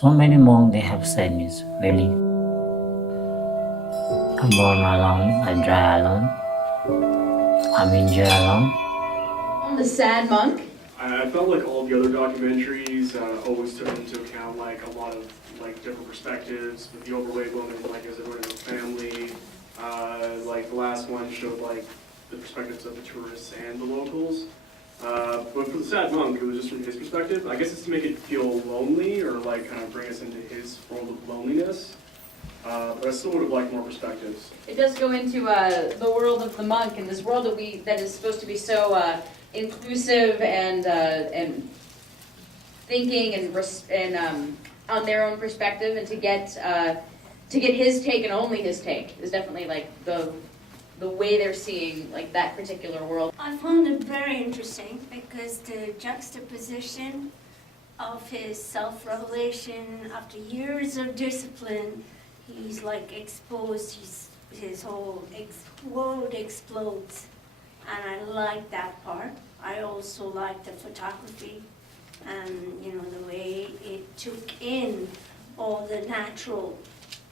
So many monks they have said is really. I'm born alone, I die alone, I'm in jail alone. The sad monk. I felt like all the other documentaries always took into account like a lot of like different perspectives, with the overweight woman like as a running a family. Like the last one showed like the perspectives of the tourists and the locals. But for the sad monk, it was just from his perspective. I guess it's to make it feel lonely or like kind of bring us into his world of loneliness. But I still would have liked more perspectives. It does go into the world of the monk and this world that is supposed to be so inclusive and thinking and on their own perspective, and to get his take and only his take is definitely like the way they're seeing like that particular world. I found it very interesting because the juxtaposition of his self-revelation after years of discipline, he's like exposed, his whole world explodes. And I like that part. I also like the photography and the way it took in all the natural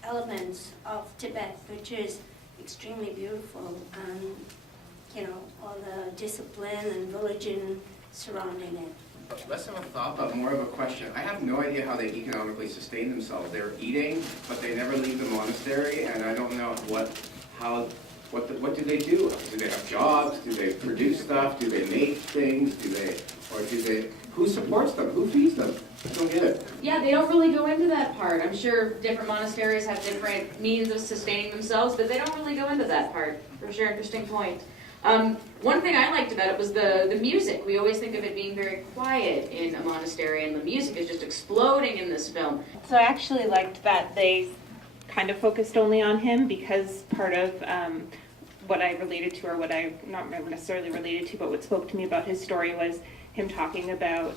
elements of Tibet, which is extremely beautiful, and all the discipline and religion surrounding it. Less of a thought, but more of a question. I have no idea how they economically sustain themselves. They're eating, but they never leave the monastery, and I don't know what do they do? Do they have jobs? Do they produce stuff? Do they make things? Who supports them? Who feeds them? I don't get it. Yeah, they don't really go into that part. I'm sure different monasteries have different means of sustaining themselves, but they don't really go into that part. For sure, interesting point. One thing I liked about it was the music. We always think of it being very quiet in a monastery, and the music is just exploding in this film. So I actually liked that they kind of focused only on him, because part of what I related to, or what I not necessarily related to, but what spoke to me about his story was him talking about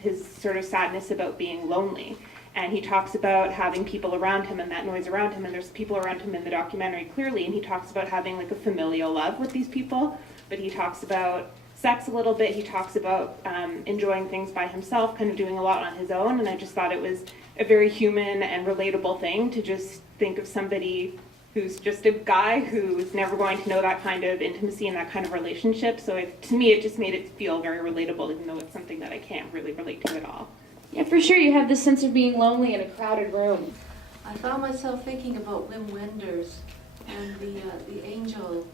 his sort of sadness about being lonely. And he talks about having people around him and that noise around him, and there's people around him in the documentary clearly, and he talks about having like a familial love with these people, but he talks about sex a little bit, he talks about enjoying things by himself, kind of doing a lot on his own, and I just thought it was a very human and relatable thing to just think of somebody who's just a guy who's never going to know that kind of intimacy and that kind of relationship. So to me, it just made it feel very relatable, even though it's something that I can't really relate to at all. Yeah, for sure, you have this sense of being lonely in a crowded room. I found myself thinking about Wim Wenders and the angel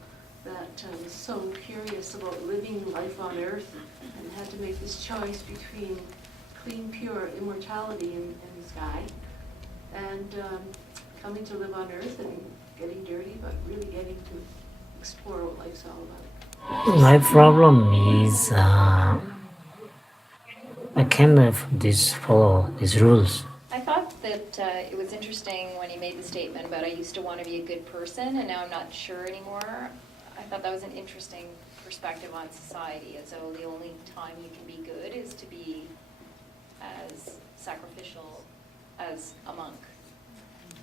that was so curious about living life on earth and had to make this choice between clean, pure immortality in the sky and coming to live on earth and getting dirty, but really getting to explore what life's all about. My problem is I cannot follow these rules. I thought that it was interesting when he made the statement about I used to want to be a good person and now I'm not sure anymore. I thought that was an interesting perspective on society, as though the only time you can be good is to be as sacrificial as a monk.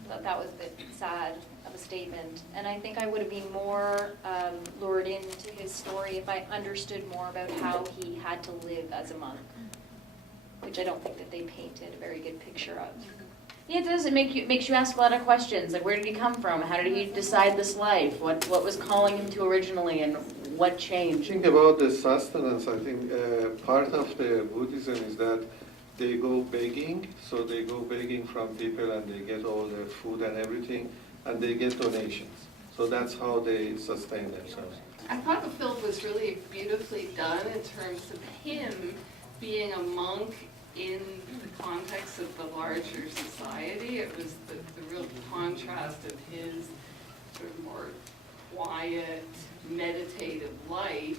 I thought that was a bit sad of a statement, and I think I would have been more lured into his story if I understood more about how he had to live as a monk, which I don't think that they painted a very good picture of. Yeah, it does. It makes you ask a lot of questions. Like, where did he come from? How did he decide this life? What was calling him to originally, and what changed? Think about the sustenance. I think part of the Buddhism is that they go begging. So they go begging from people, and they get all the food and everything, and they get donations. So that's how they sustain themselves. I thought the film was really beautifully done in terms of him being a monk in the context of the larger society. It was the real contrast of his sort of more quiet, meditative life,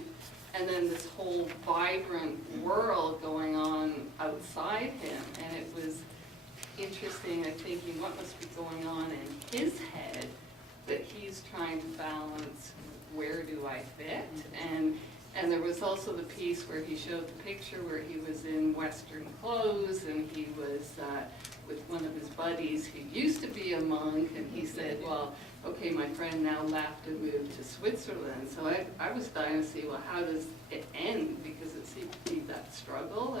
and then this whole vibrant world going on outside him. And it was interesting, I thinking, what must be going on in his head that he's trying to balance, where do I fit? And there was also the piece where he showed the picture where he was in Western clothes, and he was with one of his buddies who used to be a monk, and he said, well, okay, my friend now left and moved to Switzerland. So I was dying to see, well, how does it end? Because it seemed to be that struggle.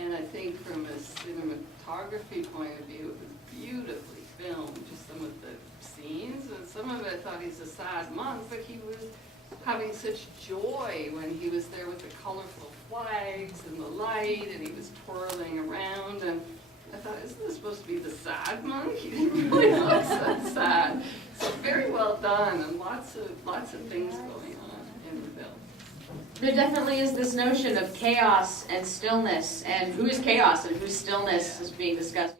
And I think from a cinematography point of view, it was beautifully filmed, just some of the scenes. And some of it I thought he's a sad monk, but he was having such joy when he was there with the colorful flags and the light, and he was twirling around. And I thought, isn't this supposed to be the sad monk? He didn't really look so sad. So very well done, and lots of things going on in the film. There definitely is this notion of chaos and stillness, and whose chaos and whose stillness is being discussed.